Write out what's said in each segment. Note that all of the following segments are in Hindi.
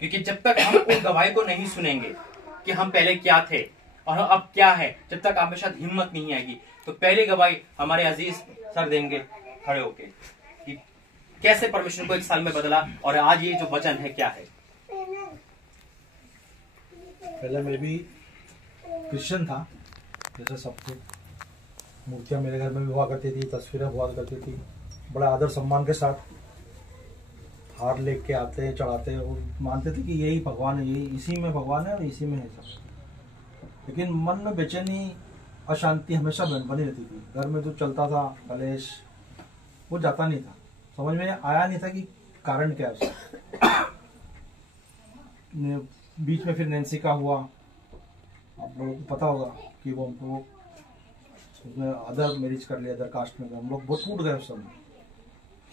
क्योंकि जब तक हम उस गवाही को नहीं सुनेंगे कि हम पहले क्या थे और अब क्या है, जब तक आप में शायद हिम्मत नहीं आएगी। तो पहली गवाही हमारे अजीज सर देंगे खड़े होके कि कैसे परमेश्वर को एक साल में बदला और आज ये जो वचन है क्या है। पहले मैं भी क्रिश्चियन था, जैसे सबको। मूर्तियाँ मेरे घर में भी हुआ करती थी, तस्वीरें हुआ करती थी, बड़ा आदर सम्मान के साथ हार लेके आते चढ़ाते और मानते थे कि यही भगवान है, यही इसी में भगवान है और इसी में है सब। लेकिन मन में बेचैनी, अशांति हमेशा बनी रहती थी। घर में जो चलता था कलेश, वो जाता नहीं था, समझ में आया नहीं था कि कारण क्या है उसका। बीच में फिर नैन्सी का हुआ, आप लोगों को पता होगा कि वो हमको उसने अदर मैरिज कर लिया, अदर कास्ट में। हम लोग बहुत टूट गए उस समय।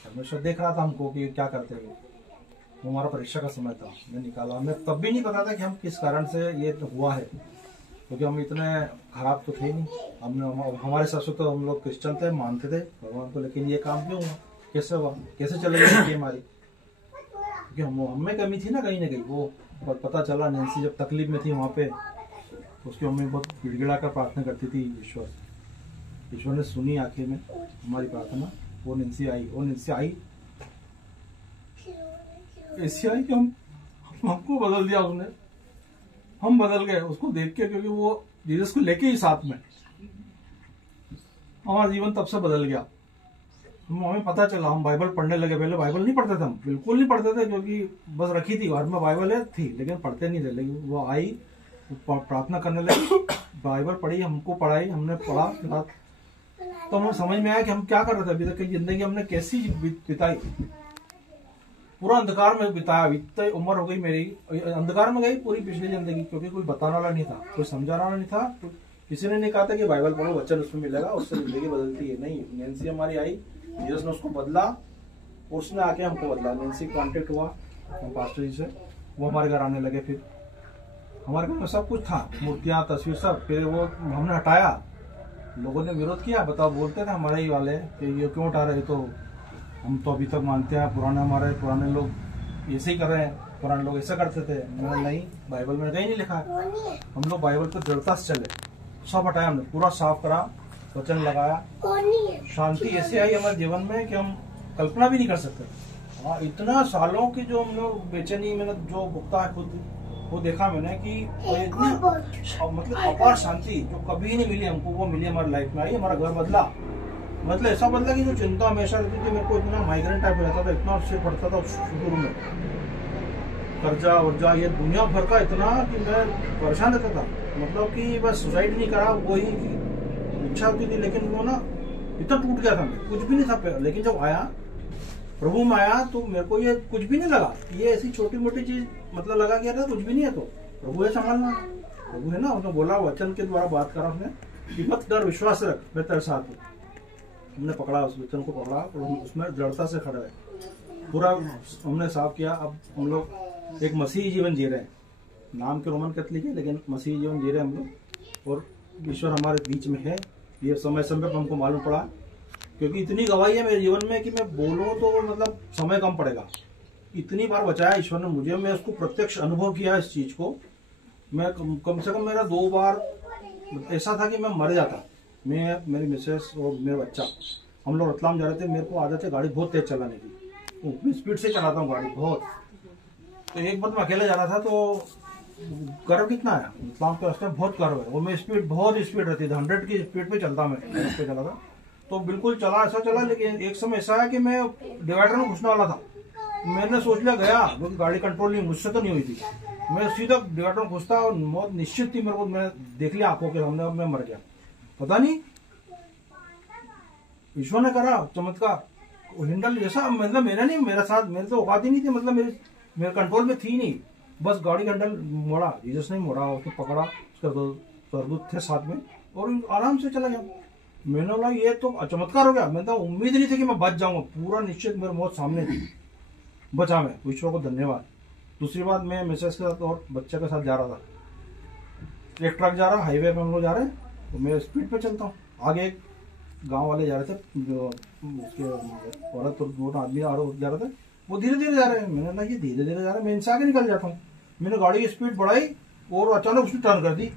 परमेश्वर देख रहा था हमको कि क्या करते हैं। वो हमारा परीक्षा का समय था, मैं निकाला। हमें तब भी नहीं पता था कि हम किस कारण से ये हुआ है, क्योंकि हम इतने खराब तो थे नहीं। हमारे हिसाब से तो हम लोग क्रिश्चियन थे, मानते थे भगवान को, लेकिन ये काम क्यों हुआ, कैसे हुआ, कैसे चले गई हमारी, क्योंकि हमें कमी थी ना कहीं। वो पता चला नैन्सी जब तकलीफ में थी वहाँ पे, उसकी मम्मी बहुत गिड़गिड़ा कर प्रार्थना करती थी ईश्वर से। ईश्वर ने सुनी आखिर में हमारी प्रार्थना। वो नैन्सी आई ऐसी आई कि हमको बदल दिया उसने। हम बदल गए उसको देख के, क्योंकि वो जीसस को लेके ही साथ में हमारा जीवन तब से बदल गया। हमें पता चला, हम बाइबल पढ़ने लगे। पहले बाइबल नहीं पढ़ते थे, हम बिल्कुल नहीं पढ़ते थे, क्योंकि बस रखी थी घर में बाइबल है थी, लेकिन पढ़ते नहीं थे। लेकिन वो आई, प्रार्थना करने लगी, बाइबल पढ़ी, हमको पढ़ाई, हमने पढ़ा, तो हमें समझ में आया कि हम क्या कर रहे थे अभी तक की जिंदगी हमने कैसी बिताई। पूरा अंधकार में बिताया। इतनी उम्र हो गई मेरी, अंधकार में गई पूरी पिछली जिंदगी, क्योंकि कोई बताने वाला नहीं था, कोई समझाने वाला नहीं था। किसी ने नहीं कहा था कि बाइबल पढ़ो, वचन उसमें मिलेगा, उससे जिंदगी बदलती है। नहीं, नैन्सी हमारी आई, जीसस ने उसको बदला और उसने आके हमको बदला। नैन्सी कांटेक्ट हुआ पास्टर जी से, वो हमारे घर आने लगे। फिर हमारे घर में सब कुछ था, मूर्तियाँ, तस्वीर, सब। फिर वो हमने हटाया, लोगों ने विरोध किया, बताओ, बोलते थे हमारे ही वाले कि ये क्यों हटा रहे, तो हम तो अभी तक मानते हैं, हमारे पुराने लोग ऐसे ही कर रहे हैं, पुराने लोग ऐसा करते थे। मैंने नहीं, बाइबल में कहीं नहीं लिखा है। हम लोग बाइबल पर दृढ़ता से चले, सब हटाया हमने, पूरा साफ करा, वचन लगाया। शांति ऐसे आई हमारे जीवन में कि हम कल्पना भी नहीं कर सकते। हाँ, इतना सालों की जो हम लोग बेचैनी मैंने जो भुगता है खुद, वो देखा मैंने कि मतलब अपार शांति जो कभी नहीं मिली हमको, वो मिली हमारी लाइफ में। आई, हमारा घर बदला, मतलब ऐसा बदला कि जो चिंता हमेशा रहती थी, मेरे को इतना माइग्रेन टाइप रहता था, इतना सिर पड़ता था शुरू में, कर्जा वर्जा ये दुनिया भर का इतना कि मैं परेशान रहता था। मतलब कि बस सुसाइड नहीं करा, वही इच्छा होती थी, लेकिन वो ना इतना टूट गया था, मैं कुछ भी नहीं था। लेकिन जब आया, प्रभु में आया, तो मेरे को ये कुछ भी नहीं लगा, ये ऐसी छोटी मोटी चीज, मतलब लगा कि यार कुछ भी नहीं है, तो प्रभु है संभालना, प्रभु है ना। उसने बोला, वचन के द्वारा बात करा उसने कि मत डर, विश्वास रख, मैं तेरे साथ हूँ। हमने पकड़ा, उस वचन को पकड़ा और उसमें दृढ़ता से खड़ा है। पूरा हमने साफ किया। अब हम लोग एक मसीही जीवन जी रहे हैं, नाम के रोमन कैथोलिक है, लेकिन मसीही जीवन जी रहे हैं हम लोग, और ईश्वर हमारे बीच में है। ये समय समय पर हमको मालूम पड़ा, क्योंकि इतनी गवाही है मेरे जीवन में कि मैं बोलूँ तो मतलब समय कम पड़ेगा। इतनी बार बचाया ईश्वर ने मुझे, मैं उसको प्रत्यक्ष अनुभव किया इस चीज को। मैं कम से कम मेरा 2 बार ऐसा था कि मैं मर जाता। मैं, मेरी मिसेस और मेरा बच्चा, हम लोग रतलाम जा रहे थे। मेरे को आदत है गाड़ी बहुत तेज चलाने की, स्पीड से चलाता हूँ गाड़ी बहुत। तो एक बार मैं अकेले जा रहा था, तो कर्व कितना है रतलाम के रास्ते में, बहुत कर्व है, और मैं स्पीड बहुत स्पीड रहती थी, 100 की स्पीड पे चलता, मैं पे चला था। तो बिल्कुल चला, ऐसा चला, लेकिन एक समय ऐसा है कि मैं डिवाइडर में घुसने वाला था। मैंने सोच लिया गया, क्योंकि गाड़ी कंट्रोल नहीं, मुझसे तो नहीं हुई थी। मैं सीधा डिवाइडर में घुसता और मौत निश्चित थी मेरे को। मैं देख लिया आंखों के सामने, मैं मर गया। पता नहीं ईश्वर ने करा चमत्कार, हिंडल जैसा, मतलब मेरा नहीं, मेरा साथ, मेरे तो औकात ही नहीं थी, मतलब मेरे कंट्रोल में थी नहीं। बस गाड़ी का हैंडल मोड़ा, जीसस ने मोड़ा, उसको पकड़ा, उसका स्वर्गदूत थे साथ में, और आराम से चला गया। मैंने बोला ये तो चमत्कार हो गया। मैं तो उम्मीद नहीं थी कि मैं बच जाऊंगा, पूरा निश्चित मेरी मौत सामने थी, बचा मैं, ईश्वर को धन्यवाद। दूसरी बात, मैं मिसेस के साथ और बच्चे के साथ जा रहा था। एक ट्रक जा रहा, हाईवे पे हम लोग जा रहे हैं, तो मैं स्पीड पे चलता हूँ। आगे एक गांव वाले जा रहे थे, जो उसके औरत और 2 आदमी जा रहे थे। वो धीरे धीरे जा रहे हैं। मैंने कहा ये धीरे धीरे जा रहा है, मैं इनसे आगे निकल जाता हूँ। मैंने गाड़ी की स्पीड बढ़ाई और अचानक उसने टर्न कर दी।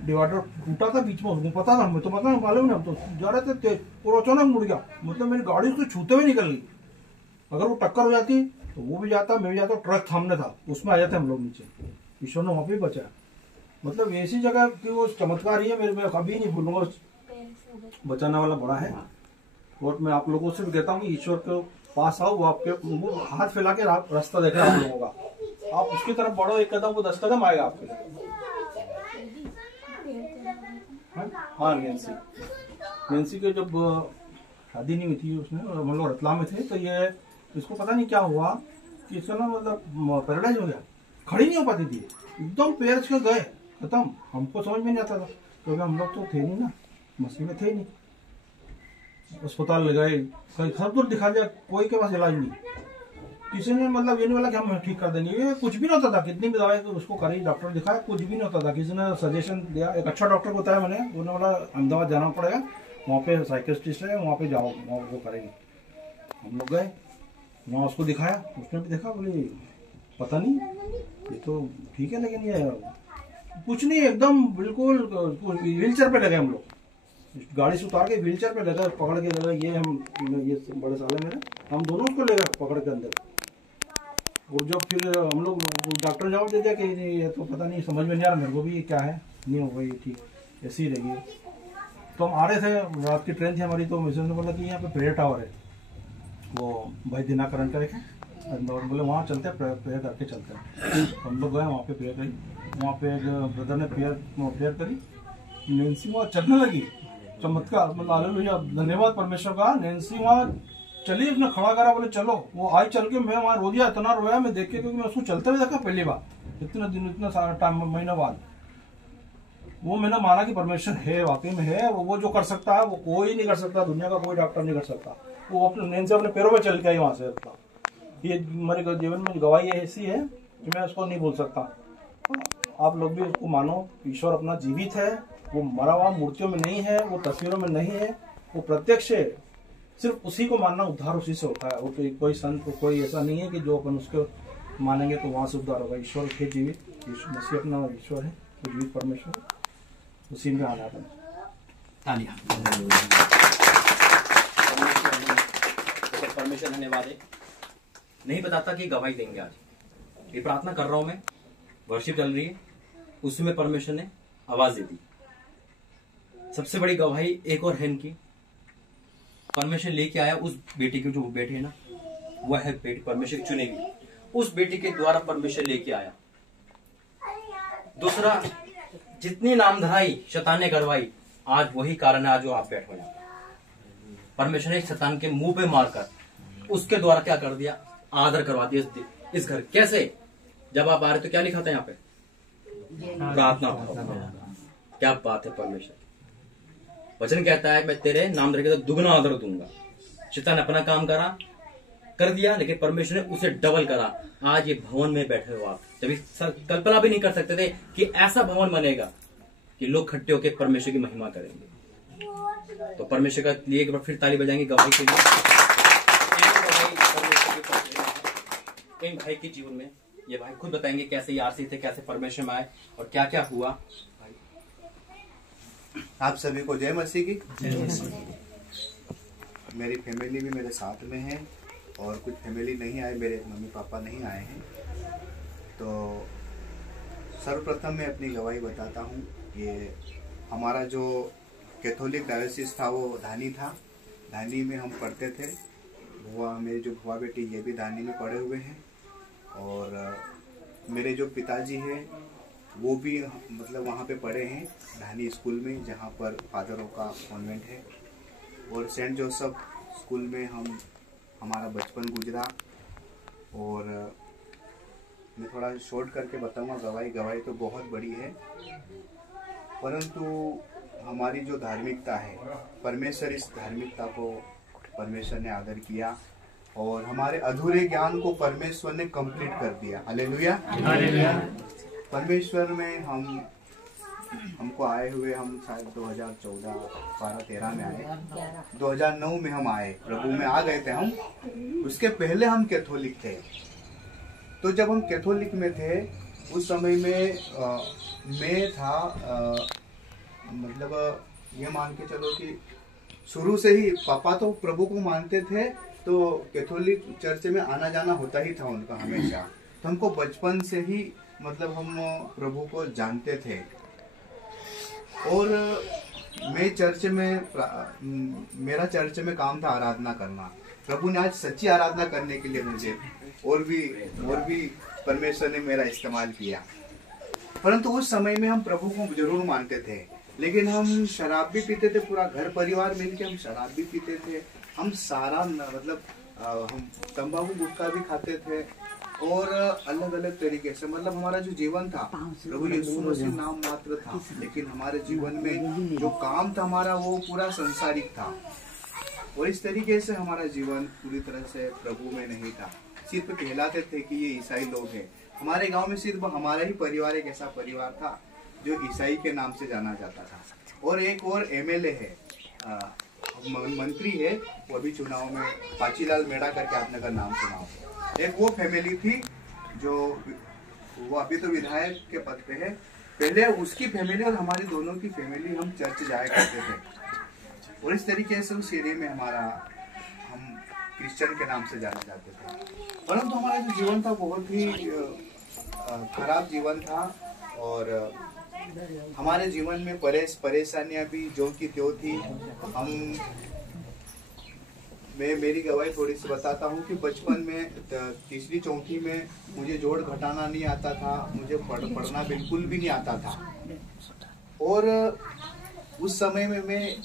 डिवाइडर टूटा था बीच में, उसको पता था, मैं तो पता मालूम नहीं, हम तो जा रहे थे तेज और अचानक मुड़ गया। मतलब मेरी गाड़ी उसको छूते हुए निकल गई। अगर वो टक्कर हो जाती तो वो भी जाता, मैं भी जाता, ट्रक सामने था, उसमें आ जाते हम लोग नीचे। ईश्वर ने वहां पे बचाया। मतलब ऐसी जगह की वो चमत्कार ही है, मेरे में कभी नहीं भूलूंगा। बचाने वाला बड़ा है। और मैं आप लोगों से भी कहता हूँ कि ईश्वर के पास आओ, वो आपके वो हाथ फैला के आप रास्ता देखे आप लोगों का। आप उसकी तरफ बढ़ो, एक कदम वो 10 कदम आएगा आपके लिए। हाँ, नैन्सी के जब शादी नहीं हुई थी उसने, हम लोग रतलाम में थे, तो ये इसको पता नहीं क्या हुआ कि इसका ना मतलब पैरालाइज हो गया, खड़ी नहीं हो पाती थी, एकदम पैर इसके गए खत्म। हमको समझ में नहीं आता था क्योंकि हम लोग तो थे नहीं ना, मसीह में थे नहीं। अस्पताल ले गए, कहीं सब दूर दिखा दिया, कोई के पास इलाज नहीं। किसी ने मतलब ये नहीं बोला कि हम ठीक कर देंगे, ये कुछ भी नहीं होता था। कितनी भी दवाई तो उसको करी, डॉक्टर दिखाया, कुछ भी नहीं होता था। किसी ने सजेशन दिया, एक अच्छा डॉक्टर को बताया मैंने, उन्होंने बोला अहमदाबाद जाना पड़ेगा, वहाँ पे साइकियाट्रिस्ट है, वहाँ पे जाओ, वहाँ वो करेंगे। हम लोग गए वहाँ, उसको दिखाया, उसने भी देखा, बोली पता नहीं ये तो ठीक है लेकिन ये कुछ नहीं, एकदम बिल्कुल व्हील चेयर पे लगे हम लोग। गाड़ी से उतार के व्हील चेयर पे लगा, पकड़ के लगा, ये बड़े साले मेरे, हम दोनों उसको ले गए पकड़ के अंदर। और जब फिर हम लोग डॉक्टर जवाब दे दिया कि ये तो पता नहीं, समझ में नहीं आ रहा मेरे को भी ये क्या है, नहीं होगा ये ठीक, ऐसी ही रहेगी। तो हम आ रहे थे, रात की ट्रेन थी हमारी, तो मिसेज ने बोला कि यहाँ पे प्रेयर टावर है, वो भाई दिनाकरण का एक है, बोले वहाँ चलते हैं, प्रेयर करके चलते हैं। हम लोग गए वहाँ पे, प्रेयर करी, वहाँ पे एक ब्रदर ने प्रेयर करी, नैन्सी वहाँ चलने लगी। चमत्कार, मतलब हालेलुया, धन्यवाद परमेश्वर का। नैन्सी वहाँ चली, उसने खड़ा करा, बोले चलो, वो आई चल के। मैं वहाँ रो दिया, इतना रोया मैं देख के, क्योंकि मैं उसको चलते हुए देखा पहली बार, इतने दिन, इतना सारा टाइम, महीने बाद। वो मैंने माना कि परमेश्वर है, वाकई में है। वो जो कर सकता है वो कोई नहीं कर सकता, दुनिया का कोई डॉक्टर नहीं कर सकता। वो अपने नैन्सी अपने पैरों में चल के आई वहां से। ये मेरे जीवन में गवाही ऐसी है कि मैं उसको नहीं भूल सकता। आप लोग भी उसको मानो, ईश्वर अपना जीवित है, वो मरा हुआ मूर्तियों में नहीं है, वो तस्वीरों में नहीं है, वो प्रत्यक्ष है। सिर्फ उसी को मानना, उद्धार उसी से होता है। वो कोई संत, कोई ऐसा नहीं है कि जो अपन उसको मानेंगे तो वहां से उद्धार होगा। ईश्वर है जीवित, मसीह अपना ईश्वर है, वो जीवित परमेश्वर है, उसी में आना है। परमेश्वर धन्यवाद है। नहीं बताता कि गवाही देंगे आज। ये प्रार्थना कर रहा हूं मैं, वर्शिप चल रही है, उसमें परमेश्वर ने आवाज दे दी। सबसे बड़ी गवाही एक और है इनकी, परमेश्वर लेके आया उस बेटी की, जो बेटी है ना, वह है बेटी परमेश्वर चुनेगी, उस बेटी के द्वारा परमेश्वर लेके आया। दूसरा, जितनी नामधराई शैतान ने करवाई, आज वही कारण है आज जो आप बैठे हैं। परमेश्वर ने शैतान के मुंह पे मारकर उसके द्वारा क्या कर दिया, आदर करवा दिया इस घर। कैसे? जब आप आ रहे तो क्या लिखा था यहाँ पे, प्रार्थना। क्या बात है, परमेश्वर वचन कहता है मैं तेरे नाम धर के तो दुगना आदर दूंगा। शैतान अपना काम कर दिया, लेकिन परमेश्वर ने उसे डबल करा। आज ये भवन में बैठे हो आप, जब कल्पना भी नहीं कर सकते थे कि ऐसा भवन बनेगा कि लोग इकट्ठे होकर परमेश्वर की महिमा करेंगे। तो परमेश्वर का लिए एक बार फिर ताली बजाएंगे गवाही के लिए। इन भाई के जीवन में ये भाई खुद बताएंगे कैसे ये आरसी थे, कैसे परमेश्वर में आए और क्या क्या हुआ। आप सभी को जय मसीह की। मेरी फैमिली भी मेरे साथ में है और कुछ फैमिली नहीं आए, मेरे मम्मी पापा नहीं आए हैं। तो सर्वप्रथम मैं अपनी गवाही बताता हूँ। ये हमारा जो कैथोलिक डायोसिस था वो धानी था, धानी में हम पढ़ते थे। बुआ, मेरी जो बुआ बेटी, ये भी धानी में पढ़े हुए हैं। और मेरे जो पिताजी हैं वो भी मतलब वहाँ पे पढ़े हैं धानी स्कूल में, जहाँ पर फादरों का कॉन्वेंट है। और सेंट जोसेफ स्कूल में हमारा बचपन गुजरा। और मैं थोड़ा शॉर्ट करके बताऊंगा गवाही तो बहुत बड़ी है, परंतु हमारी जो धार्मिकता है, परमेश्वर इस धार्मिकता को परमेश्वर ने आदर किया और हमारे अधूरे ज्ञान को परमेश्वर ने कंप्लीट कर दिया। हालेलुया। परमेश्वर में हम हमको आए हुए हम शायद 2014, 12, 13 में आए। 2009 में हम आए, प्रभु में आ गए थे हम। उसके पहले हम कैथोलिक थे। तो जब हम कैथोलिक में थे उस समय में मैं था मतलब ये मान के चलो कि शुरू से ही पापा तो प्रभु को मानते थे, तो कैथोलिक चर्च में आना जाना होता ही था उनका हमेशा। तो हमको बचपन से ही मतलब हम प्रभु को जानते थे। और मैं चर्च में मेरा चर्च में काम था आराधना करना। प्रभु ने आज सच्ची आराधना करने के लिए मुझे और भी परमेश्वर ने मेरा इस्तेमाल किया। परंतु उस समय में हम प्रभु को जरूर मानते थे, लेकिन हम शराब भी पीते थे। पूरा घर परिवार मिलके हम शराब भी पीते थे। हम सारा मतलब हम तंबाकू गुटखा भी खाते थे और अलग अलग तरीके से मतलब हमारा जो जीवन था प्रभु यीशु मसीह नाम मात्र था, लेकिन हमारे जीवन में जो काम था हमारा वो पूरा संसारिक था। और इस तरीके से हमारा जीवन पूरी तरह से प्रभु में नहीं था। सिर्फ कहलाते थे कि ये ईसाई लोग हैं। हमारे गांव में सिर्फ हमारा ही परिवार एक ऐसा परिवार था जो ईसाई के नाम से जाना जाता था। और एक और एमएलए है, मंत्री है, वो अभी चुनाव में पाचीलाल मेड़ा करके आपने का नाम सुना हो। एक वो फैमिली थी जो वो अभी तो विधायक के पद पे है। पहले उसकी फैमिली और हमारी दोनों की फैमिली हम चर्च जाया करते थे। और इस तरीके से उस एरिया में हमारा हम क्रिश्चियन के नाम से जाना जाते थे। परंतु हमारा जो जीवन था बहुत ही खराब जीवन था। और हमारे जीवन में परेशानियां भी जो की त्यों थी। मैं मेरी गवाही थोड़ी सी बताता हूँ कि बचपन में तीसरी चौथी में मुझे जोड़ घटाना नहीं आता था, मुझे पढ़ना बिल्कुल भी नहीं आता था। और उस समय में मैं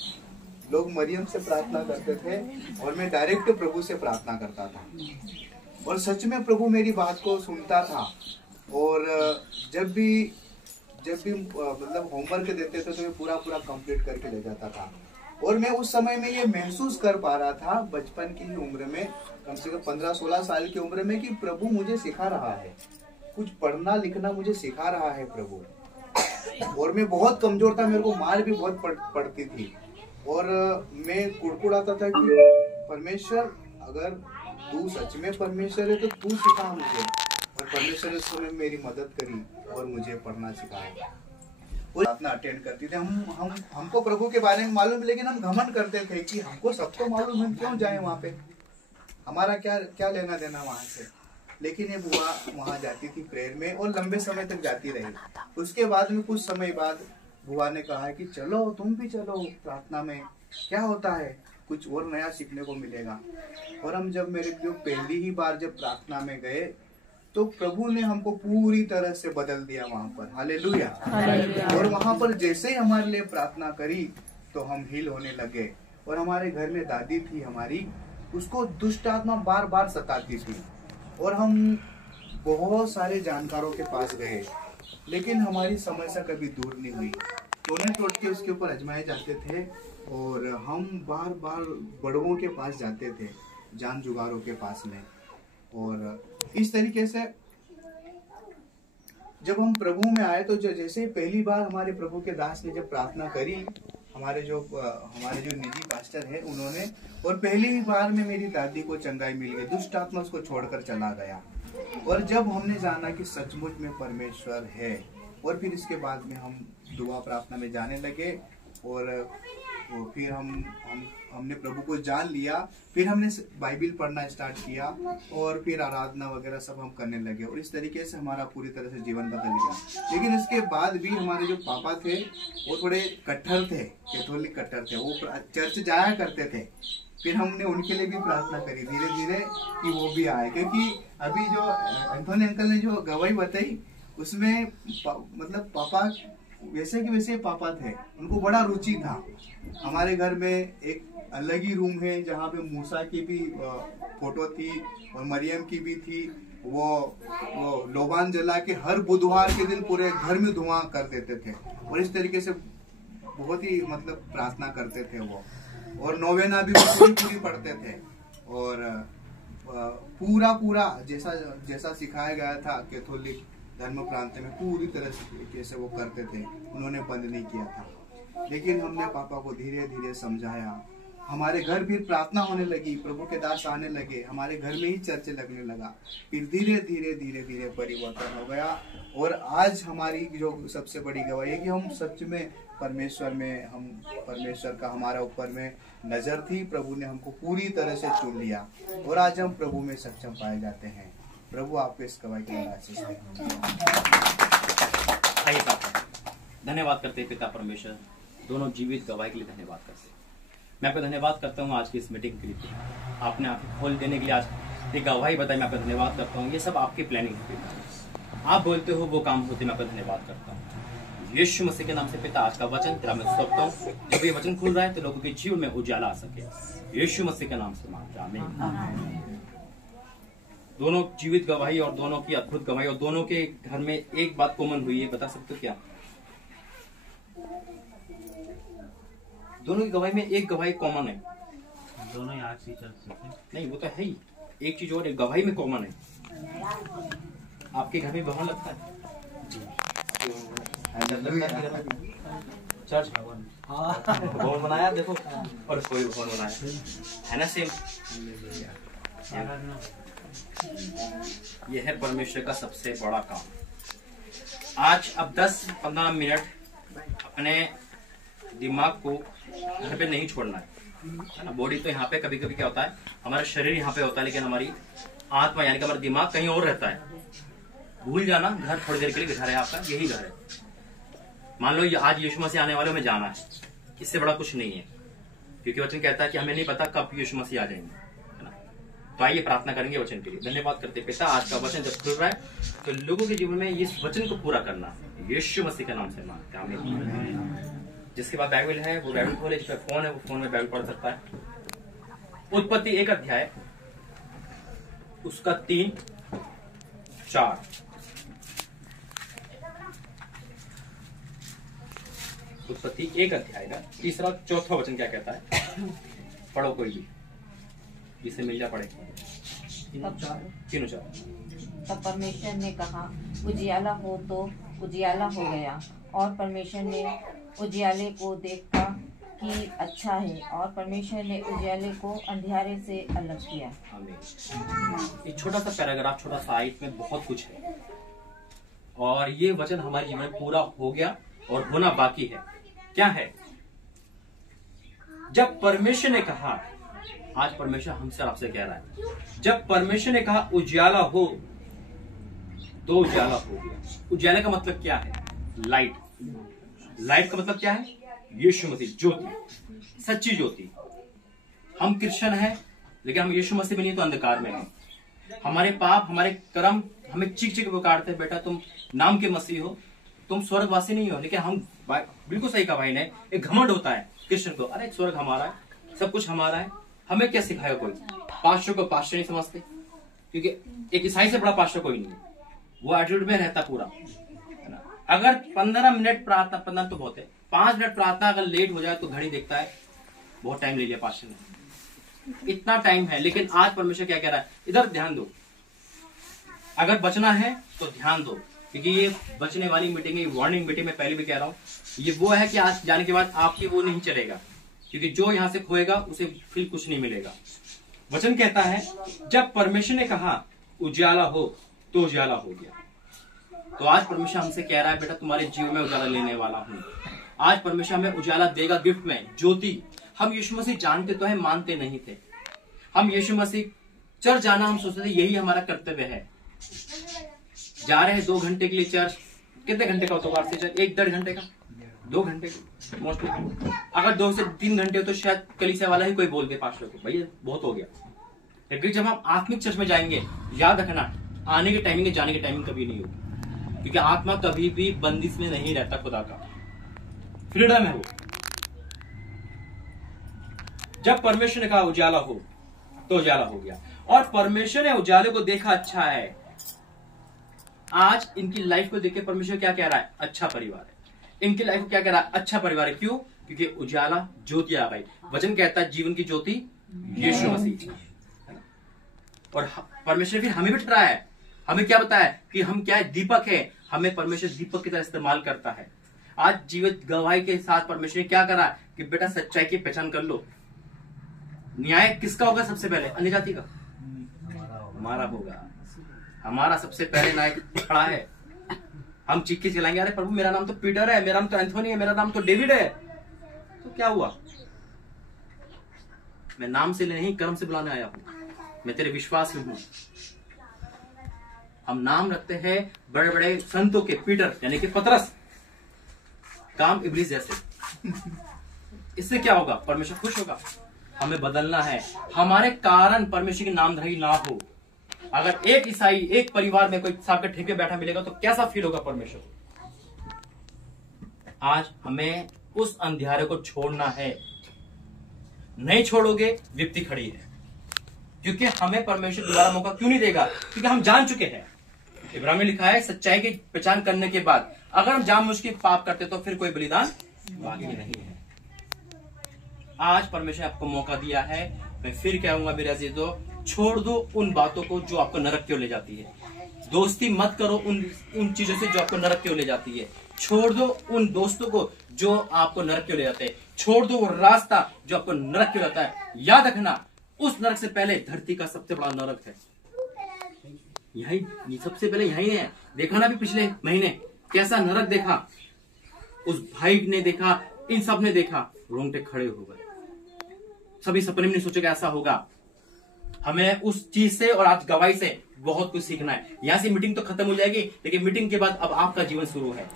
लोग मरियम से प्रार्थना करते थे और मैं डायरेक्ट प्रभु से प्रार्थना करता था। और सच में प्रभु मेरी बात को सुनता था। और जब भी मतलब होमवर्क देते थे तो मैं पूरा कंप्लीट करके ले जाता था। और मैं उस समय में ये महसूस कर पा रहा था बचपन की ही उम्र में, कम से कम 15-16 साल की उम्र में, कि प्रभु मुझे सिखा रहा है, कुछ पढ़ना लिखना मुझे सिखा रहा है प्रभु। और मैं बहुत कमजोर था, मेरे को मार भी बहुत पड़ती थी। और मैं कुड़कुड़ाता था कि परमेश्वर, अगर तू सच में परमेश्वर है तो तू सिखा मुझे। और परमेश्वर ने उस समय मेरी मदद करी और मुझे पढ़ना सिखाया। प्रार्थना अटेंड करती थी। हमको प्रभु के बारे में मालूम, लेकिन हम घमंड करते थे कि हमको सब तो मालूम, हम क्यों जाएं वहाँ पे, हमारा क्या लेना देना वहाँ से। लेकिन ये बुआ वहाँ जाती थी प्रेयर में और लंबे समय तक जाती रही। उसके बाद में कुछ समय बाद बुआ ने कहा कि चलो तुम भी चलो प्रार्थना में, क्या होता है, कुछ और नया सीखने को मिलेगा। और हम जब मेरे जो पहली ही बार जब प्रार्थना में गए तो प्रभु ने हमको पूरी तरह से बदल दिया वहाँ पर। हालेलुया। और वहाँ पर जैसे ही हमारे लिए प्रार्थना करी तो हम हील होने लगे। और हमारे घर में दादी थी हमारी, उसको दुष्ट आत्मा बार बार सताती थी। और हम बहुत सारे जानकारों के पास गए, लेकिन हमारी समस्या कभी दूर नहीं हुई। टोने टोटके उसके ऊपर आजमाए जाते थे। और हम बार बार बड़ों के पास जाते थे, जान जुगारों के पास में। और इस तरीके से जब हम प्रभु में आए तो जैसे पहली बार हमारे प्रभु के दास ने जब प्रार्थना करी, हमारे जो निजी पास्टर है उन्होंने, और पहली ही बार में मेरी दादी को चंगाई मिल गई, दुष्ट आत्मा उसको छोड़कर चला गया। और जब हमने जाना कि सचमुच में परमेश्वर है, और फिर इसके बाद में हम दुआ प्रार्थना में जाने लगे। और फिर हमने प्रभु को जान लिया। फिर हमने बाइबिल पढ़ना स्टार्ट किया और फिर आराधना वगैरह सब हम करने लगे। और इस तरीके से हमारा पूरी तरह से जीवन बदल गया। लेकिन इसके बाद भी हमारे जो पापा थे वो थोड़े कट्टर थे, कैथोलिक कट्टर थे, वो चर्च जाया करते थे। फिर हमने उनके लिए भी प्रार्थना करी धीरे धीरे कि वो भी आए, क्योंकि अभी जो एंथोनी अंकल ने जो गवाही बताई उसमें मतलब पापा वैसे के वैसे पापा थे, उनको बड़ा रुचि था। हमारे घर में एक अलग ही रूम है जहाँ पे मूसा की भी फोटो थी और मरियम की भी थी। वो लोबान जला के हर बुधवार के दिन पूरे घर में धुआं कर देते थे। और इस तरीके से बहुत ही मतलब प्रार्थना करते थे वो। और नोवेना भी पूरी पढ़ते थे। और पूरा जैसा सिखाया गया था कैथोलिक धर्म प्रांत में पूरी तरह से तरीके से वो करते थे, उन्होंने बंद नहीं किया था। लेकिन हमने पापा को धीरे धीरे समझाया, हमारे घर भी प्रार्थना होने लगी, प्रभु के दास आने लगे, हमारे घर में ही चर्च लगने लगा। फिर धीरे धीरे धीरे धीरे परिवर्तन हो गया। और आज हमारी जो सबसे बड़ी गवाही है कि हम सच में परमेश्वर में, हम परमेश्वर का हमारा ऊपर में नजर थी, प्रभु ने हमको पूरी तरह से चुन लिया और आज हम प्रभु में सक्षम पाए जाते हैं। प्रभु आपको इस गवाही के लिए आशीष दे। धन्यवाद करते हैं पिता परमेश्वर, दोनों जीवित गवाही के लिए धन्यवाद करते हैं। मैं आपका धन्यवाद करता हूँ आज की इस मीटिंग के लिए, आपने आंखें खोल देने के लिए आज एक गवाही बताई। मैं आपका धन्यवाद करता हूँ। ये सब आपकी प्लानिंग होती है, आप बोलते हो वो काम होते। मैं आपका धन्यवाद करता हूँ यीशु मसीह के नाम से। पिता आज का वचन तेरा मैं सुनता हूँ, जब ये वचन खुल रहा है तो लोगों के जीवन में उजाला आ सके। यीशु मसीह के नाम से मांगता हूं, आमीन। दोनों जीवित गवाही और दोनों की अद्भुत गवाही और दोनों के घर में एक बात कॉमन हुई है, बता सकते हो क्या? दोनों की गवाही में एक गवाही कॉमन है। दोनों आज ही चल सकते नहीं, वो तो है ही। एक चीज और, एक गवाही में कॉमन है। आपके घर में भवन लगता है, चर्च भवन बनाया देखो, और कोई भवन बनाया है ना, सेम। यह है परमेश्वर का सबसे बड़ा काम। आज अब 10-15 मिनट अपने दिमाग को घर पे नहीं छोड़ना है। बॉडी तो यहाँ पे, कभी कभी क्या होता है, हमारा शरीर यहाँ पे होता है, लेकिन हमारी आत्मा यानी कि हमारा दिमाग कहीं और रहता है। भूल जाना, घर थोड़ी देर के लिए घर है आपका, यही घर है। मान लो आज यीशु मसीह आने वाले, हमें जाना है, इससे बड़ा कुछ नहीं है, क्योंकि वचन कहता है कि हमें नहीं पता कब यीशु मसीह आ जाएंगे, है ना। तो आइए प्रार्थना करेंगे वचन के लिए। धन्यवाद करते पिता, आज का वचन जब खुल रहा है तो लोगों के जीवन में इस वचन को पूरा करना यीशु मसीह के नाम से मांगते हैं, आमीन। जिसके बाद बाइबल है वो बाइबल खोले, जिसका फोन है वो फोन में बाइबल पढ़ सकता है। उत्पत्ति 1 अध्याय उसका 3-4। उत्पत्ति 1 अध्याय का 3-4 वचन क्या कहता है? पढ़ो कोई भी, जिसे मिल जा पढ़े। 3-4। तब परमेश्वर ने कहा उजियाला हो, तो उजियाला हो गया। और परमेश्वर ने उजियाले को देखा कि अच्छा है, और परमेश्वर ने उजियाले को अंधियारे से अलग किया। एक छोटा सा पैराग्राफ, छोटा सा आयत में बहुत कुछ है, और ये वचन हमारे जीवन में पूरा हो गया और होना बाकी है। क्या है? जब परमेश्वर ने कहा, आज परमेश्वर हमसे आपसे कह रहा है, जब परमेश्वर ने कहा उजियाला हो, तो उजियाला हो गया। उजियाले का मतलब क्या है? लाइट। लाइट का मतलब क्या है? यीशु मसीह, ज्योति, सच्ची ज्योति। हम क्रिश्चियन हैं, लेकिन हम यीशु मसीह में नहीं तो अंधकार में हैं। हमारे पाप, हमारे कर्म हमें चीख चीख पुकारते हैं, बेटा तुम नाम के मसीह हो, तुम स्वर्गवासी नहीं हो। लेकिन हम, बिल्कुल सही कहा भाई ने, एक घमंड होता है क्रिश्चियन को, अरे स्वर्ग हमारा है, सब कुछ हमारा है। हमें क्या सिखाया? कोई पास्टर को पास्टर नहीं समझते, क्योंकि एक ईसाई से बड़ा पास्टर कोई नहीं है, वो एटीट्यूड में रहता पूरा, है ना। अगर 15 मिनट प्रार्थना, 15 तो बहुत है, 5 मिनट प्रार्थना अगर लेट हो जाए तो घड़ी देखता है बहुत टाइम ले लिया पास्टर ने, इतना टाइम है। लेकिन आज परमेश्वर क्या कह रहा है? इधर ध्यान दो, अगर बचना है तो ध्यान दो, क्योंकि ये बचने वाली मीटिंग है, वार्निंग मीटिंग में पहले भी कह रहा हूँ, ये वो है कि आज जाने के बाद आपकी वो नहीं चलेगा, क्योंकि जो यहाँ से खोएगा उसे फिर कुछ नहीं मिलेगा। वचन कहता है जब परमेश्वर ने कहा उजाला हो, तो उजाला हो गया। तो आज परमेश्वर हमसे कह रहा है, बेटा तुम्हारे जीवन में उजाला लेने वाला हूँ। आज परमेश्वर हमें उजाला देगा गिफ्ट में, ज्योति। हम यीशु मसीह जानते तो है, मानते नहीं थे। हम यीशु मसीह चर्च जाना हम सोचते थे यही हमारा कर्तव्य है। जा रहे हैं 2 घंटे के लिए चर्च, कितने घंटे का होता है चर्च? 1-1.5 घंटे का, 2 घंटे का मोस्टली। अगर 2 से 3 घंटे हो तो शायद कलीसिया वाला ही कोई बोल दे पास्टर को, भैया बहुत हो गया। लेकिन जब हम आत्मिक चर्च में जाएंगे, याद रखना आने की टाइमिंग, जाने की टाइमिंग कभी नहीं होगी, क्योंकि आत्मा कभी भी बंदिश में नहीं रहता, खुदा का फ्रीडम है वो। जब परमेश्वर ने कहा उजाला हो, तो उजाला हो गया। और परमेश्वर ने उजाले को देखा अच्छा है। आज इनकी लाइफ को देख के परमेश्वर क्या कह रहा है? अच्छा परिवार है। इनकी लाइफ को क्या कह रहा है? अच्छा परिवार है। क्यों? क्योंकि उजाला ज्योति आ गई। वचन कहता है जीवन की ज्योति यीशु मसीह। और परमेश्वर फिर हमें भी ठहराया है, हमें क्या बताया कि हम क्या है, दीपक है। हमें परमेश्वर दीपक की तरह इस्तेमाल करता है। आज जीवित गवाही के साथ परमेश्वर ने क्या करा कि बेटा सच्चाई की पहचान कर लो। न्याय किसका होगा? सबसे पहले अन्य जाति का, हमारा होगा। हमारा सबसे पहले न्याय खड़ा है। हम चीख के चलाएंगे, अरे प्रभु मेरा नाम तो पीटर है, मेरा नाम तो एंथोनी है, मेरा नाम तो डेविड है। तो क्या हुआ? मैं नाम से नहीं कर्म से बुलाने आया हूं। मैं तेरे विश्वास में हूं। हम नाम रखते हैं बड़े बड़े संतों के, पीटर यानी कि पतरस, काम इब्लीस जैसे। इससे क्या होगा? परमेश्वर खुश होगा। हमें बदलना है। हमारे कारण परमेश्वर की नामधरी ना हो। अगर एक ईसाई एक परिवार में कोई सांप के ठेके बैठा मिलेगा तो कैसा फील होगा परमेश्वर? आज हमें उस अंधियारे को छोड़ना है। नहीं छोड़ोगे, व्यक्ति खड़ी है। क्योंकि हमें परमेश्वर दोबारा मौका क्यों नहीं देगा? क्योंकि हम जान चुके हैं। इब्राहिम में लिखा है सच्चाई की पहचान करने के बाद अगर हम जानबूझ के पाप करते तो फिर कोई बलिदान बाकी नहीं है। आज परमेश्वर ने आपको मौका दिया है। मैं फिर कहूंगा मेरे अजीजों, छोड़ दो उन बातों को जो आपको नरक की ओर ले जाती है। दोस्ती मत करो उन चीजों से जो आपको नरक की ओर ले जाती है। छोड़ दो उन दोस्तों को जो आपको नरक की ओर ले जाते हैं। छोड़ दो वो रास्ता जो आपको नरक की ओर जाता है। याद रखना, उस नरक से पहले धरती का सबसे बड़ा नरक है यही, सबसे पहले यही है। देखा ना भी पिछले महीने कैसा नरक देखा, उस भाई ने देखा, इन सब ने देखा, रोंगटे खड़े हो गए। सभी सपने में नहीं सोचे कि ऐसा होगा। हमें उस चीज से और आज गवाही से बहुत कुछ सीखना है। यहां से मीटिंग तो खत्म हो जाएगी, लेकिन मीटिंग के बाद अब आपका जीवन शुरू है।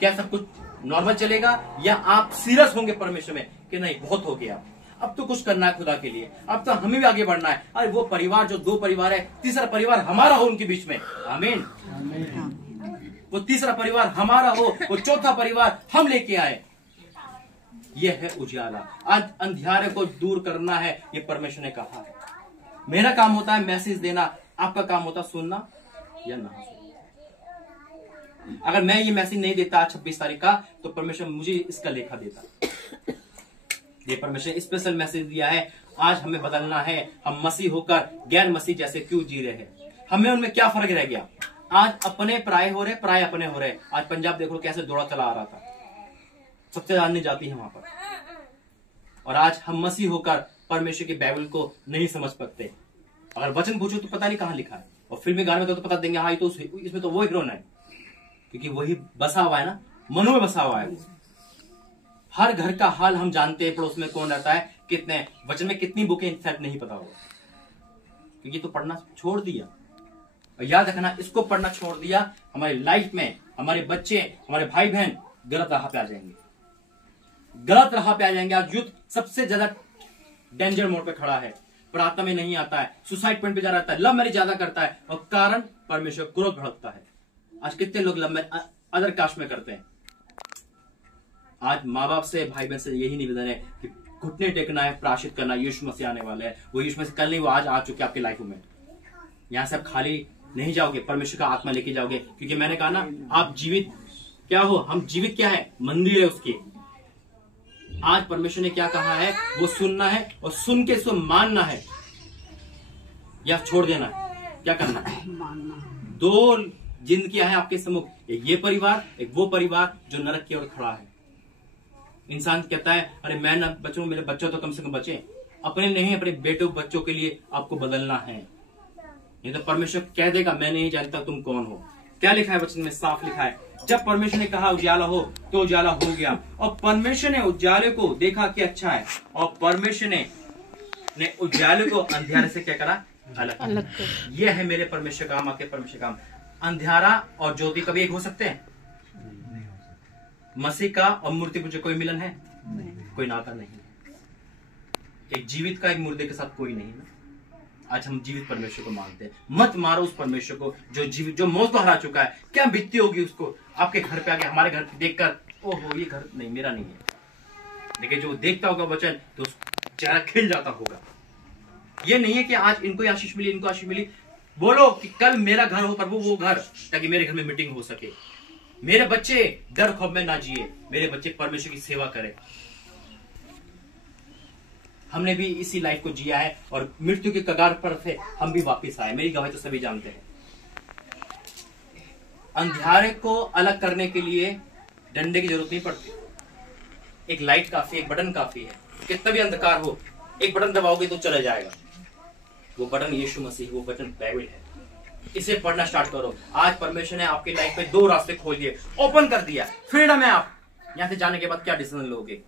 क्या सब कुछ नॉर्मल चलेगा या आप सीरियस होंगे परमेश्वर में कि नहीं बहुत हो गया, अब तो कुछ करना है खुदा के लिए, अब तो हमें भी आगे बढ़ना है। अरे वो परिवार जो 2 परिवार है, तीसरा परिवार हमारा हो उनके बीच में। आमीन। वो तीसरा परिवार हमारा हो, वो चौथा परिवार हम लेके आए। ये है उजाला। आज अंधियारे को दूर करना है, ये परमेश्वर ने कहा है। मेरा काम होता है मैसेज देना, आपका काम होता है सुनना या ना सुनना। अगर मैं ये मैसेज नहीं देता 26 तारीख का तो परमेश्वर मुझे इसका लेखा देता। ये परमेश्वर ने स्पेशल मैसेज दिया है। आज हमें बदलना है। हम मसीह होकर गैर मसीह जैसे क्यों जी रहे हैं? हमें उनमें क्या फर्क रह गया? आज अपने पराये हो रहे, पराये अपने हो रहे। आज पंजाब देख लो कैसे दौड़ा चला आ रहा था, सबसे जानने जाती है वहां पर। और आज हम मसीह होकर परमेश्वर की बाइबल को नहीं समझ सकते। अगर वचन पूछो तो पता नहीं कहां लिखा है, और फिल्मी गाने में तो पता देंगे हाँ ये तो इसमें तो वो हीरोइन है, क्योंकि वही बसा हुआ है ना, मनु में बसा हुआ है। हर घर का हाल हम जानते हैं, पड़ोस में कौन रहता है, कितने वचन में कितनी बुकें शायद नहीं पता होगा, क्योंकि तो पढ़ना छोड़ दिया। और याद रखना, इसको पढ़ना छोड़ दिया, हमारी लाइफ में हमारे बच्चे, हमारे भाई बहन गलत राह पे आ जाएंगे, गलत राह पे आ जाएंगे। आज यूथ सबसे ज्यादा डेंजर मोड पे खड़ा है, प्रार्थना में नहीं आता है, सुसाइड पॉइंट पे जा रहता है, लव मैरिज ज्यादा करता है, और कारण परमेश्वर क्रोध भड़कता है। आज कितने लोग लव मैरिज अदर कास्ट में करते हैं। आज माँ बाप से, भाई बहन से यही निवेदन है कि घुटने टेकना है, प्रायश्चित करना। यीशु मसीह आने वाले हैं, वो यीशु मसीह कल नहीं, वो आज आ चुके आपकी लाइफ में। यहां से आप खाली नहीं जाओगे, परमेश्वर का आत्मा लेके जाओगे, क्योंकि मैंने कहा ना, आप जीवित क्या हो, हम जीवित क्या है, मंदिर है उसकी। आज परमेश्वर ने क्या कहा है, वो सुनना है, और सुन के इसको मानना है या छोड़ देना है। क्या करना है? 2 जिंदगियां हैं आपके सम्मुख, एक ये परिवार, एक वो परिवार जो नरक की ओर खड़ा है। इंसान कहता है अरे मैं ना बचूं, मेरे बच्चों तो कम से कम बचे। अपने नहीं, अपने बेटों बच्चों के लिए आपको बदलना है, नहीं तो परमेश्वर कह देगा मैं नहीं जानता तुम कौन हो। क्या लिखा है वचन में? साफ लिखा है, जब परमेश्वर ने कहा उजाला हो तो उजाला हो गया। और परमेश्वर ने उजाले को देखा कि अच्छा है, और परमेश्वर ने उजाले को अंधियारे से क्या करा? अलग। ये है मेरे परमेश्वर काम, आपके परमेश्वर काम। अंधियारा और ज्योति कभी एक हो सकते हैं? मसीह का और मूर्ति पूजा कोई मिलन है? कोई नाता नहीं। एक जीवित का एक मुर्दे के साथ कोई नहीं है। आज हम जीवित परमेश्वर को मानते हैं। मत मारो उस परमेश्वर को जो जीवित, जो मौत को हरा चुका है। क्या बीतती होगी उसको आपके घर पे आके, हमारे घर देखकर, ओहो ये घर नहीं मेरा नहीं है। लेकिन जो देखता होगा वचन तो चेहरा खिल जाता होगा। ये नहीं है कि आज इनको आशीष मिली, इनको आशीष मिली। बोलो कि कल मेरा घर हो, प्रभु वो घर, ताकि मेरे घर में मीटिंग हो सके। मेरे बच्चे डर खौफ में ना जिए, मेरे बच्चे परमेश्वर की सेवा करें। हमने भी इसी लाइफ को जिया है और मृत्यु के कगार पर थे, हम भी वापस आए। मेरी गवाही तो सभी जानते हैं। अंधियारे को अलग करने के लिए डंडे की जरूरत नहीं पड़ती, एक लाइट काफी, एक बटन काफी है। कितना भी अंधकार हो, एक बटन दबाओगे तो चला जाएगा। वो बटन यीशु मसीह, वो बटन बाइबल है। इसे पढ़ना स्टार्ट करो। आज परमेश्वर ने आपकी लाइफ पे 2 रास्ते खोल दिए, ओपन कर दिया, फ्रीडम है। आप यहां से जाने के बाद क्या डिसीजन लोगे?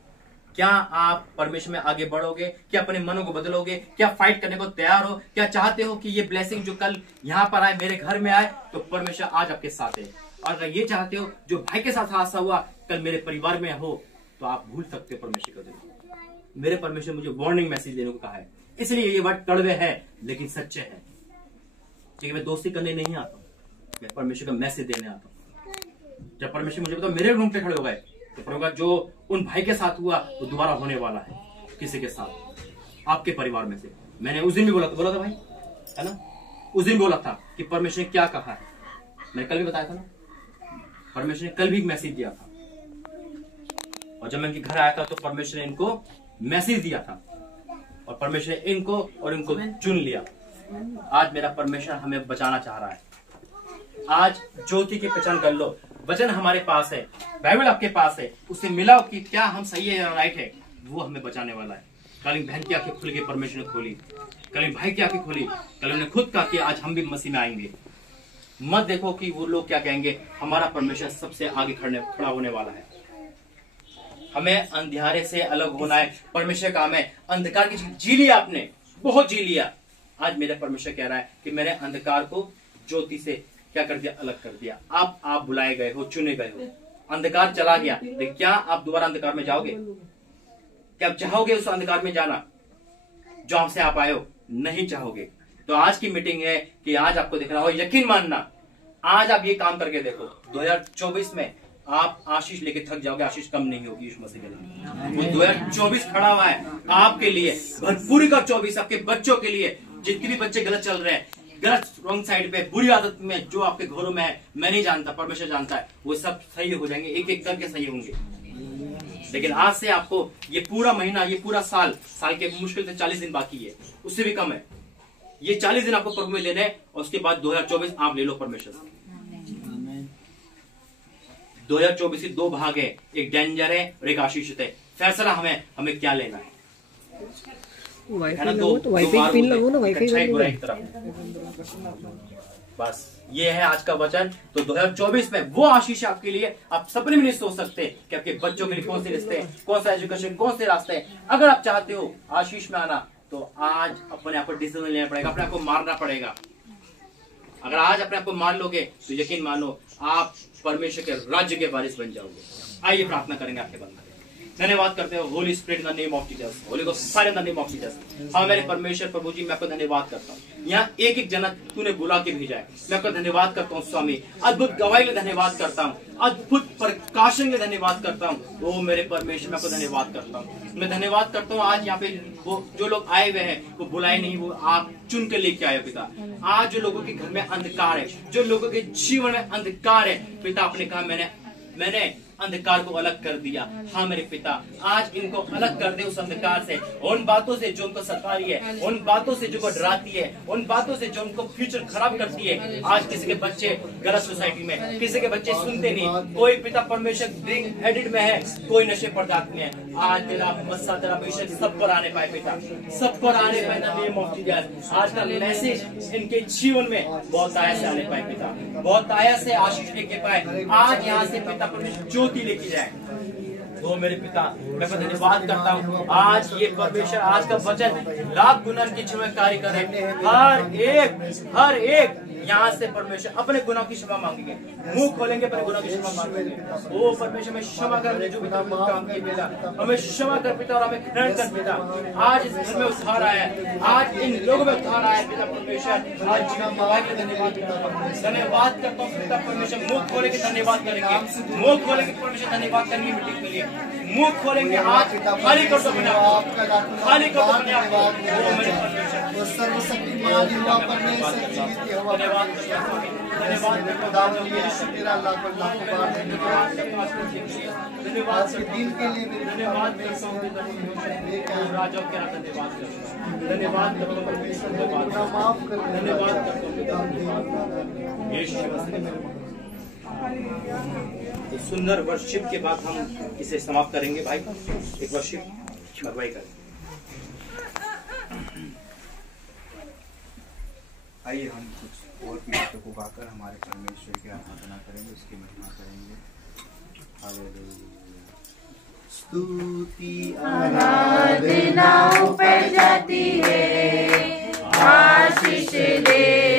क्या आप परमेश्वर में आगे बढ़ोगे? क्या अपने मनों को बदलोगे? क्या फाइट करने को तैयार हो? क्या चाहते हो कि ये ब्लेसिंग जो कल यहाँ पर आए, मेरे घर में आए, तो परमेश्वर आज आपके साथ है। और अगर ये चाहते हो जो भाई के साथ हादसा हुआ कल मेरे परिवार में हो, तो आप भूल सकते हो परमेश्वर को देना। मेरे परमेश्वर मुझे वार्निंग मैसेज देने को कहा है, इसलिए ये वर्ड कड़वे है लेकिन सच्चे है। क्योंकि मैं दोस्ती करने नहीं आता हूँ, मैं परमेश्वर का मैसेज देने आता हूँ। जब परमेश्वर मुझे बताओ मेरे रूम पे खड़े हो गए, तो प्रभु जो उन भाई के साथ हुआ वो दोबारा होने वाला है किसी के साथ, आपके परिवार में से। मैंने उस दिन भी बोला था भाई, है ना, उस दिन बोला था कि परमेश्वर ने क्या कहा है। मैंने कल भी बताया था ना, परमेश्वर ने कल भी एक मैसेज दिया था। और जब मैं इनके घर आया था तो परमेश्वर ने इनको मैसेज दिया था, और परमेश्वर ने इनको और इनको चुन लिया। आज मेरा परमेश्वर हमें बचाना चाह रहा है। आज ज्योति की पहचान कर लो। वचन हमारे पास है, बाइबल आपके पास है, उससे मिलाओ कि क्या हम सही है या राइट है, वो हमें बचाने वाला है। कल बहन की आंखें खुल के परमेश्वर ने खोली, कल भाई की आंखें खोली, कल उन्होंने खुद कहा कि आज हम भी मसीह में आएंगे। मत देखो कि वो लोग क्या कहेंगे, हमारा परमेश्वर सबसे आगे खड़ा होने वाला है। हमें अंधियारे से अलग होना है, परमेश्वर काम है। अंधकार की जी लिया आपने, बहुत जी लिया। आज मेरा परमेश्वर कह रहा है कि मैंने अंधकार को ज्योति से क्या कर दिया, अलग कर दिया। आप बुलाए गए हो, चुने गए हो। अंधकार चला गया, लेकिन क्या आप दोबारा अंधकार में जाओगे? क्या आप चाहोगे उस अंधकार में जाना जहां से आप आए हो? नहीं चाहोगे। तो आज की मीटिंग है कि आज आपको दिख रहा हो, यकीन मानना, आज आप ये काम करके देखो। 2024 में आप आशीष लेके थक जाओगे, आशीष कम नहीं होगी यीशु मसीह के लिए। 2024 खड़ा हुआ है आपके लिए, भरपूरी का 24 आपके बच्चों के लिए। जितने भी बच्चे गलत चल रहे हैं, गलत रॉन्ग साइड पे, बुरी आदत में, जो आपके घरों में है, मैं नहीं जानता, परमेश्वर जानता है, वो सब सही हो जाएंगे, एक एक करके सही होंगे। लेकिन आज से आपको ये पूरा महीना, ये पूरा साल के मुश्किल से 40 दिन बाकी है, उससे भी कम है। ये 40 दिन आपको प्रभु में लेने हैं, और उसके बाद 2024 आप ले लो परमेश्वर से। 2024 के 2 भाग है, एक डेंजर है और एक आशीषित है। फैसला हमें क्या लेना है। बस ये है आज का वचन। तो 2024 में वो आशीष आपके लिए, आप सपने में नहीं सोच सकते कि आपके बच्चों के लिए कौन से रिश्ते हैं, कौन सा एजुकेशन, कौन से रास्ते हैं। अगर आप चाहते हो आशीष में आना, तो आज अपने आप को डिसीजन लेना पड़ेगा, अपने आप को मारना पड़ेगा। अगर आज अपने आप को मार लोगे तो यकीन मानो आप परमेश्वर के राज्य के वारिस बन जाओगे। आइए प्रार्थना करेंगे आपके बंद। धन्यवाद करते हो Holi spirit in the name of Jesus, Holi ghost fire in the name of Jesus. हाँ मेरे परमेश्वर प्रभु जी, मैं आपको धन्यवाद करता हूँ। यहाँ एक एक जना तूने बुला के भेजा है, मैं आपका धन्यवाद करता हूँ स्वामी। अद्भुत गवाही के धन्यवाद करता हूँ, अद्भुत प्रकाशन के धन्यवाद करता हूँ। ओ मेरे परमेश्वर, मैं आपको धन्यवाद करता हूँ। मैं धन्यवाद करता हूँ आज यहाँ पे वो जो लोग आए हुए हैं, वो बुलाए नहीं, वो आप चुन के लेके आए पिता। आज जो लोगों के घर में अंधकार है, जो लोगों के जीवन में अंधकार है पिता, आपने कहा मैंने अंधकार को अलग कर दिया। हाँ मेरे पिता, आज इनको अलग कर दे उस अंधकार से, उन बातों से जो उनको सता रही है, उन बातों से जो को डराती है, उन बातों से जो उनको फ्यूचर खराब करती है। आज किसी के बच्चे गलत सोसाइटी में, किसी के बच्चे सुनते नहीं, कोई पिता परमेश्वर ड्रिंक एडिक्ट में है, कोई नशे पदार्थ में है। आज तेरा मस्सा तेरा परमेश्वर सब पर आने पाए पिता, सब पर आने पाए in the name of Jesus. आज का मैसेज इनके जीवन में बहुत आया से आने पाए पिता, बहुत आया से आशीष लेके पाए। आज यहाँ से पिता परमेश्वर ज्योति लेके जाए। वो मेरे पिता, मैं धन्यवाद करता हूँ। आज ये परमेश्वर, आज का वचन लाख गुना की क्षमा कार्य करे। हर एक यहाँ से परमेश्वर अपने गुनाह की क्षमा मांगेंगे, मुंह खोलेंगे, अपने गुनाह की क्षमा मांगेंगे। ओ परमेश्वर, में क्षमा कर जो पिता काम किए पिता, हमें क्षमा कर पिता और हमें ग्रहण कर पिता। आज इस घर में उद्धार आया है, आज इन लोगों में उद्धार आया पिता परमेश्वर। आज धन्यवाद करता हूँ पिता परमेश्वर। मुंह खोलेंगे धन्यवाद करेंगे, मुंह खोलेंगे परमेश्वर धन्यवाद करेंगे मीटिंग के लिए। मुंह खोलेंगे आज, खाली कर दो बिना, खाली कर दो बिना। ओ मेरे परमेश्वर, सर्वशक्तिमान युवा परमेश्वर जीवित यहोवा धन्यवाद तेरा लाखों बार धन्यवाद के दिन के लिए धन्यवाद राजा के धन्यवाद माफ कर धन्यवाद यीशु तो सुंदर वर्शिप के बाद हम इसे समाप्त करेंगे भाई। एक वर्शिप भाई करें। आइए हम कुछ और गीतों को गाकर हमारे परमेश्वर की आराधना करेंगे, उसकी महिमा करेंगे। हालेलुया। स्तुति आराधना ऊपर जाती है, आशीष दे